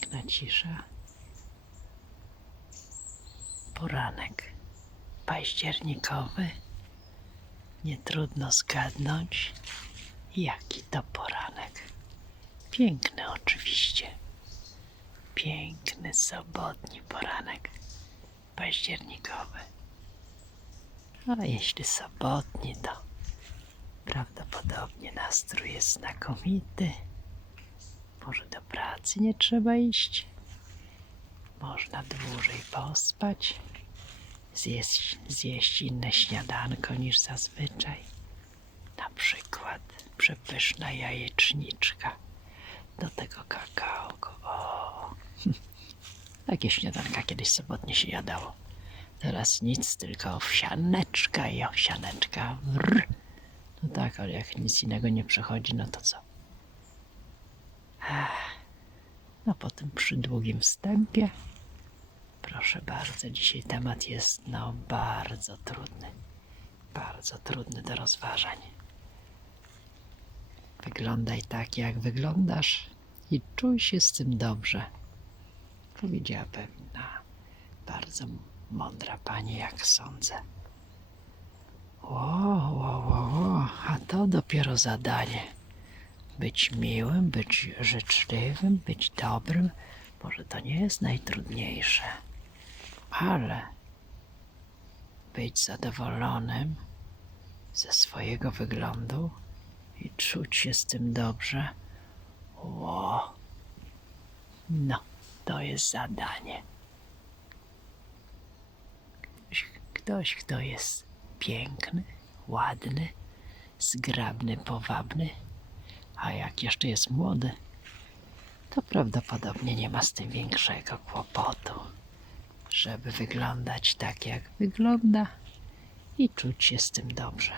Piękna cisza. Poranek październikowy. Nie trudno zgadnąć, jaki to poranek. Piękny oczywiście. Piękny sobotni poranek październikowy. A jeśli sobotni, to prawdopodobnie nastrój jest znakomity. Może do pracy nie trzeba iść. Można dłużej pospać, zjeść, zjeść inne śniadanko niż zazwyczaj. Na przykład przepyszna jajeczniczka. Do tego kakao. O, takie śniadanka kiedyś sobotnie się jadało. Teraz nic, tylko owsianeczka i owsianeczka. No tak, ale jak nic innego nie przechodzi, no to co? No po tym przydługim wstępie, proszę bardzo, dzisiaj temat jest no bardzo trudny. Bardzo trudny do rozważań. Wyglądaj tak, jak wyglądasz i czuj się z tym dobrze. Powiedziała pewna bardzo mądra pani, jak sądzę. Ło, ło, ło, ło, a to dopiero zadanie. Być miłym, być życzliwym, być dobrym, może to nie jest najtrudniejsze, ale być zadowolonym ze swojego wyglądu i czuć się z tym dobrze. Ło, no, to jest zadanie. Ktoś, kto jest piękny, ładny, zgrabny, powabny, a jak jeszcze jest młody, to prawdopodobnie nie ma z tym większego kłopotu, żeby wyglądać tak, jak wygląda i czuć się z tym dobrze.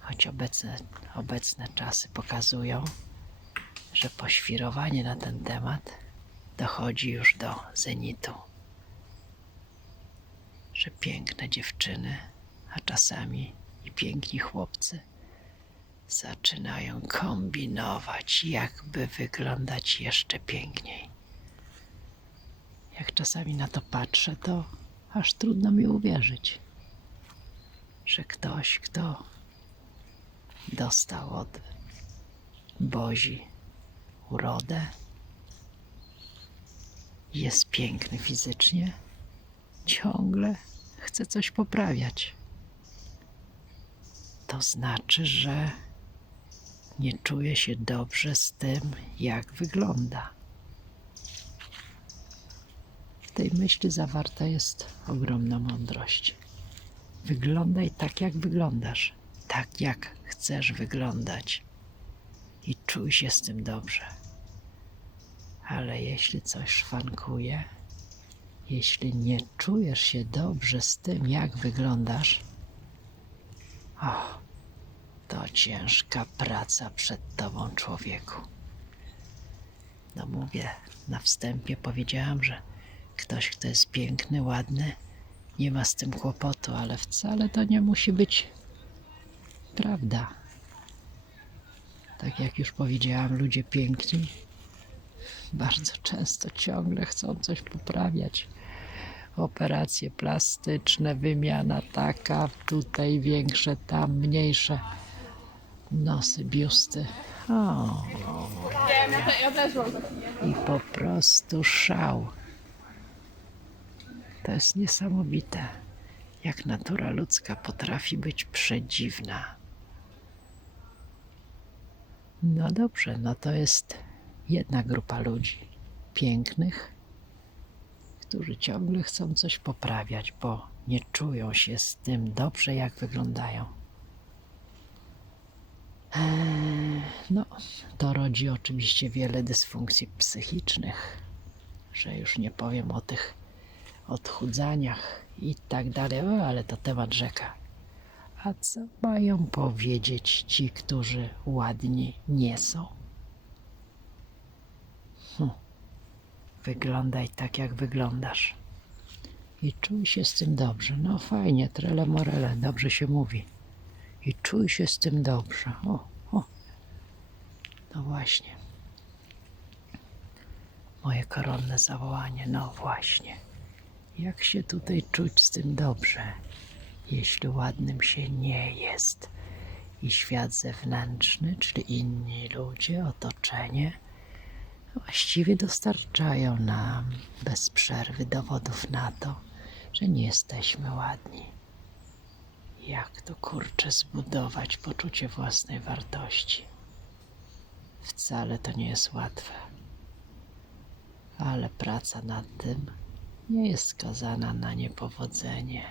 Choć obecne, obecne czasy pokazują, że poświrowanie na ten temat dochodzi już do zenitu. Że piękne dziewczyny, a czasami i piękni chłopcy zaczynają kombinować, jakby wyglądać jeszcze piękniej. Jak czasami na to patrzę, to aż trudno mi uwierzyć, że ktoś, kto dostał od Bozi urodę, jest piękny fizycznie, ciągle chce coś poprawiać. To znaczy, że nie czuje się dobrze z tym, jak wygląda. W tej myśli zawarta jest ogromna mądrość. Wyglądaj tak, jak wyglądasz, tak, jak chcesz wyglądać i czuj się z tym dobrze. Ale jeśli coś szwankuje, jeśli nie czujesz się dobrze z tym, jak wyglądasz, o, to ciężka praca przed tobą, człowieku. No mówię, na wstępie powiedziałam, że ktoś, kto jest piękny, ładny, nie ma z tym kłopotu, ale wcale to nie musi być prawda. Tak jak już powiedziałam, ludzie piękni bardzo często ciągle chcą coś poprawiać. Operacje plastyczne, wymiana taka, tutaj większe, tam mniejsze. Nosy, biusty. O, i po prostu szał. To jest niesamowite, jak natura ludzka potrafi być przedziwna. No dobrze, no to jest jedna grupa ludzi pięknych, którzy ciągle chcą coś poprawiać, bo nie czują się z tym dobrze, jak wyglądają. Eee, No, to rodzi oczywiście wiele dysfunkcji psychicznych, że już nie powiem o tych odchudzaniach i tak dalej, o, ale to temat rzeka. A co mają powiedzieć ci, którzy ładni nie są? Hm. Wyglądaj tak, jak wyglądasz. I czuj się z tym dobrze. No fajnie, trele morele, dobrze się mówi. I czuj się z tym dobrze. O, o. No właśnie. moje koronne zawołanie. No właśnie. Jak się tutaj czuć z tym dobrze, jeśli ładnym się nie jest? I świat zewnętrzny, czyli inni ludzie, otoczenie, właściwie dostarczają nam bez przerwy dowodów na to, że nie jesteśmy ładni. Jak to kurczę zbudować poczucie własnej wartości? Wcale to nie jest łatwe, ale praca nad tym nie jest skazana na niepowodzenie.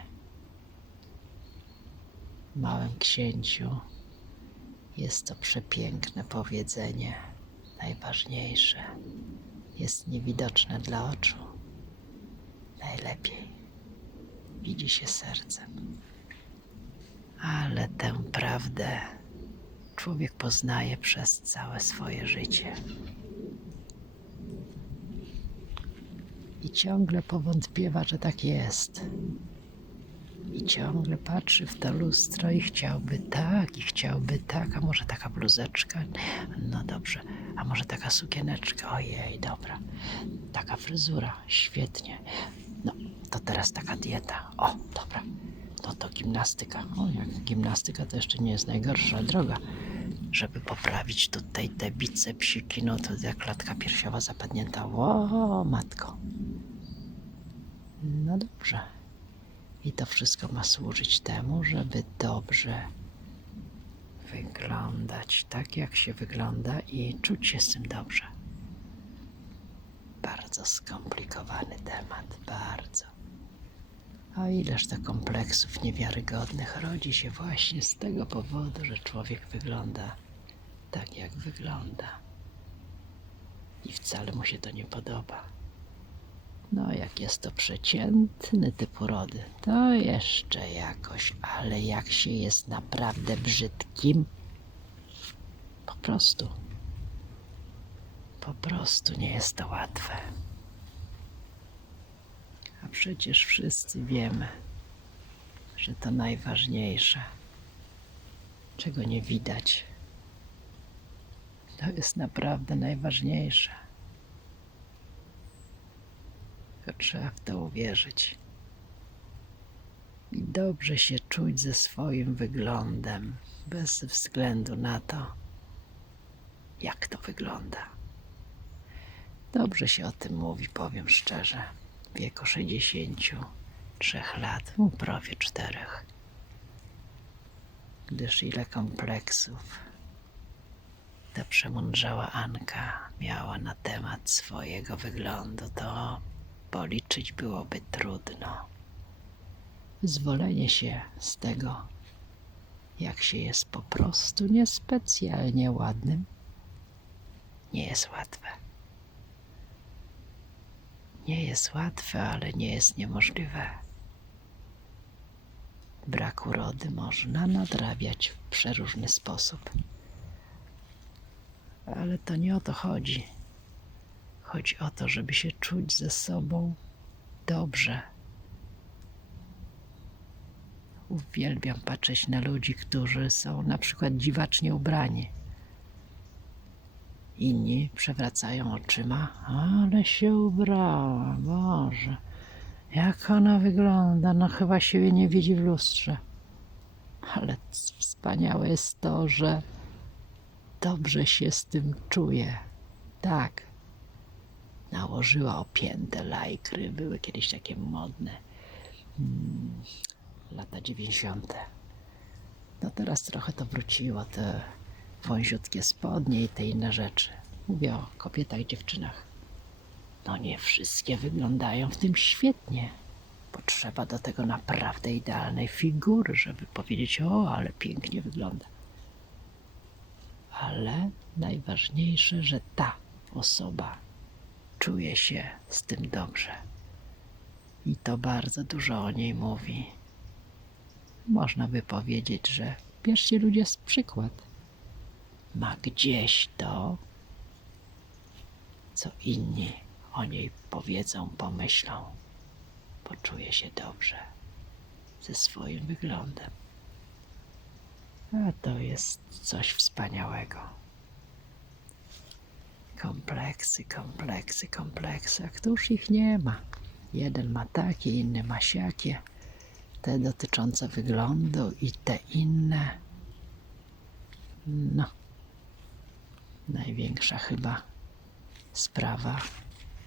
Małym księciu jest to przepiękne powiedzenie. Najważniejsze jest niewidoczne dla oczu. Najlepiej widzi się sercem. Ale tę prawdę człowiek poznaje przez całe swoje życie. I ciągle powątpiewa, że tak jest. I ciągle patrzy w to lustro i chciałby tak, i chciałby tak, a może taka bluzeczka? No dobrze, a może taka sukieneczka? Ojej, dobra. Taka fryzura, świetnie. No, to teraz taka dieta. O, dobra. No to gimnastyka. O, jak gimnastyka to jeszcze nie jest najgorsza droga. Żeby poprawić tutaj te bicepsiki, no to ta klatka piersiowa zapadnięta. Ło, matko. No dobrze. I to wszystko ma służyć temu, żeby dobrze wyglądać tak, jak się wygląda i czuć się z tym dobrze. Bardzo skomplikowany temat, bardzo. A ileż to kompleksów niewiarygodnych rodzi się właśnie z tego powodu, że człowiek wygląda tak, jak wygląda. I wcale mu się to nie podoba. No, jak jest to przeciętny typ urody, to jeszcze jakoś, ale jak się jest naprawdę brzydkim, po prostu, po prostu nie jest to łatwe. A przecież wszyscy wiemy, że to najważniejsze, czego nie widać. To jest naprawdę najważniejsze. Tylko trzeba w to uwierzyć. I dobrze się czuć ze swoim wyglądem, bez względu na to, jak to wygląda. Dobrze się o tym mówi, powiem szczerze. W wieku 63 lat, prawie czterech. Gdyż ile kompleksów ta przemądrzała Anka miała na temat swojego wyglądu, to policzyć byłoby trudno. Zwolenie się z tego, jak się jest po prostu niespecjalnie ładnym, nie jest łatwe. Nie jest łatwe, ale nie jest niemożliwe. Brak urody można nadrabiać w przeróżny sposób. Ale to nie o to chodzi. Chodzi o to, żeby się czuć ze sobą dobrze. Uwielbiam patrzeć na ludzi, którzy są na przykład dziwacznie ubrani. Inni przewracają oczyma, ale się ubrała, Boże. Jak ona wygląda, no chyba siebie nie widzi w lustrze. Ale wspaniałe jest to, że dobrze się z tym czuje. Tak. Nałożyła opięte lajkry, były kiedyś takie modne. Mm, lata dziewięćdziesiąte. No teraz trochę to wróciło, te wąziutkie spodnie i te inne rzeczy. Mówię o kobietach i dziewczynach. No nie wszystkie wyglądają w tym świetnie. Potrzeba do tego naprawdę idealnej figury, żeby powiedzieć, o, ale pięknie wygląda. Ale najważniejsze, że ta osoba czuje się z tym dobrze. I to bardzo dużo o niej mówi. Można by powiedzieć, że bierzcie ludzie z przykład. Ma gdzieś to, co inni o niej powiedzą, pomyślą. Poczuje się dobrze ze swoim wyglądem. A to jest coś wspaniałego. Kompleksy, kompleksy, kompleksy. A któż ich nie ma? Jeden ma takie, inny ma siakie. Te dotyczące wyglądu i te inne. No. Największa chyba sprawa,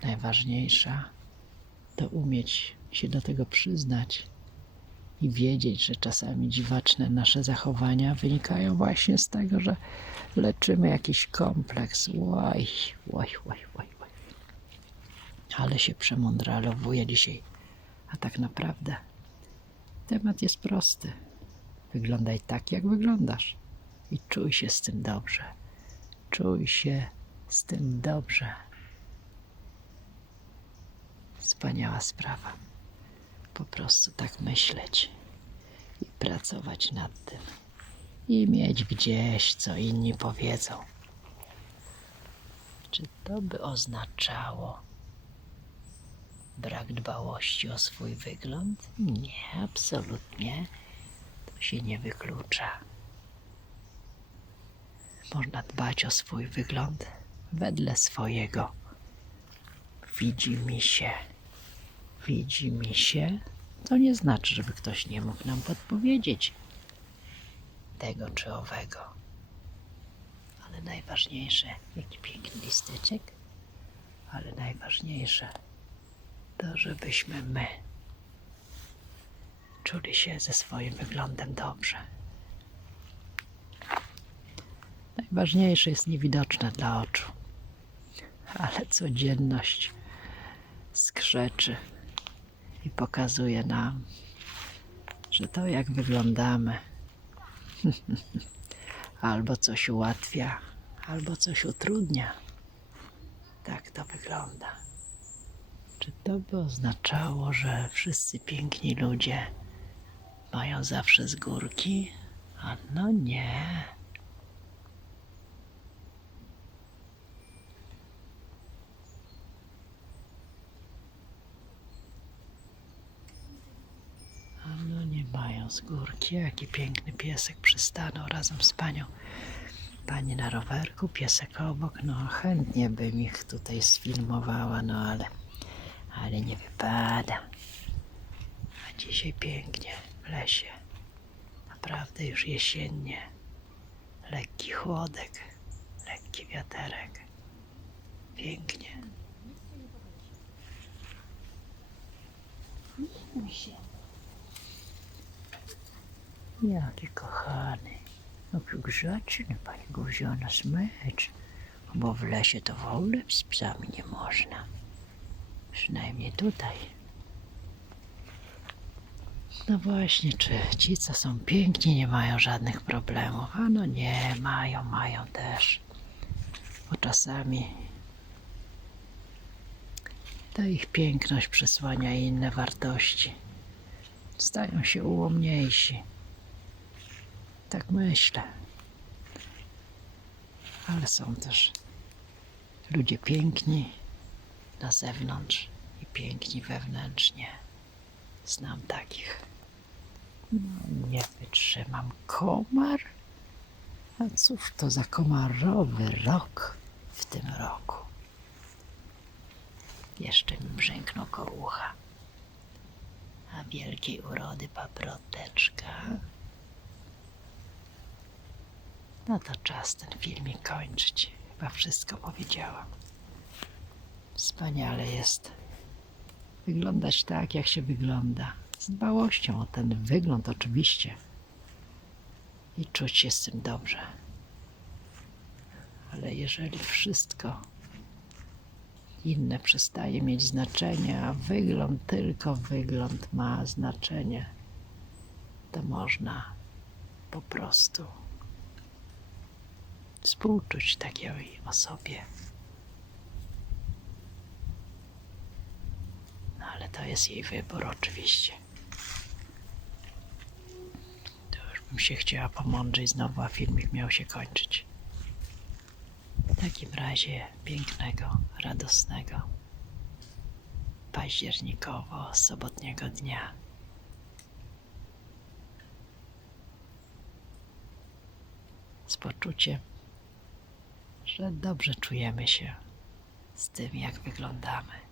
najważniejsza, to umieć się do tego przyznać i wiedzieć, że czasami dziwaczne nasze zachowania wynikają właśnie z tego, że leczymy jakiś kompleks. Łaj, łaj, łaj, łaj, łaj. Ale się przemądralowuje dzisiaj. A tak naprawdę temat jest prosty. Wyglądaj tak, jak wyglądasz. I czuj się z tym dobrze. Czuj się z tym dobrze. Wspaniała sprawa. Po prostu tak myśleć i pracować nad tym. I mieć gdzieś, co inni powiedzą. Czy to by oznaczało brak dbałości o swój wygląd? Nie, absolutnie. To się nie wyklucza. Można dbać o swój wygląd wedle swojego. Widzi mi się. Widzi mi się. To nie znaczy, żeby ktoś nie mógł nam podpowiedzieć tego czy owego. Ale najważniejsze, jaki piękny listeczek, ale najważniejsze to, żebyśmy my czuli się ze swoim wyglądem dobrze. Najważniejsze jest niewidoczne dla oczu, ale codzienność skrzeczy i pokazuje nam, że to jak wyglądamy albo coś ułatwia, albo coś utrudnia. Tak to wygląda. Czy to by oznaczało, że wszyscy piękni ludzie mają zawsze z górki? A no nie. A no nie mają z górki. Jaki piękny piesek przystanął razem z panią. Pani na rowerku, piesek obok. No chętnie bym ich tutaj sfilmowała, no ale, ale nie wypada. A dzisiaj pięknie w lesie. Naprawdę już jesiennie. Lekki chłodek, lekki wiaterek. Pięknie. Jaki kochany. Jaki grzeczny, pani wzięła na smycz. Bo w lesie to w ogóle z psami nie można. Przynajmniej tutaj. No właśnie, czy ci, co są piękni, nie mają żadnych problemów? A no nie, mają, mają też. Bo czasami ta ich piękność przesłania inne wartości. Stają się ułomniejsi. Tak myślę. Ale są też ludzie piękni na zewnątrz i piękni wewnętrznie. Znam takich. Nie wytrzymam. Komar? A cóż to za komarowy rok w tym roku? Jeszcze mi brzęknął koło ucha. A wielkiej urody paproteczka. No to czas ten filmik kończyć. Chyba wszystko powiedziałam. Wspaniale jest wyglądać tak, jak się wygląda. Z dbałością o ten wygląd, oczywiście. I czuć się z tym dobrze. Ale jeżeli wszystko inne przestaje mieć znaczenie, a wygląd, tylko wygląd ma znaczenie, to można po prostu współczuć takiej osobie. No ale to jest jej wybór, oczywiście. To już bym się chciała pomądrzeć znowu, a filmik miał się kończyć. W takim razie pięknego, radosnego, październikowo sobotniego dnia. Z poczuciem, że dobrze czujemy się z tym, jak wyglądamy.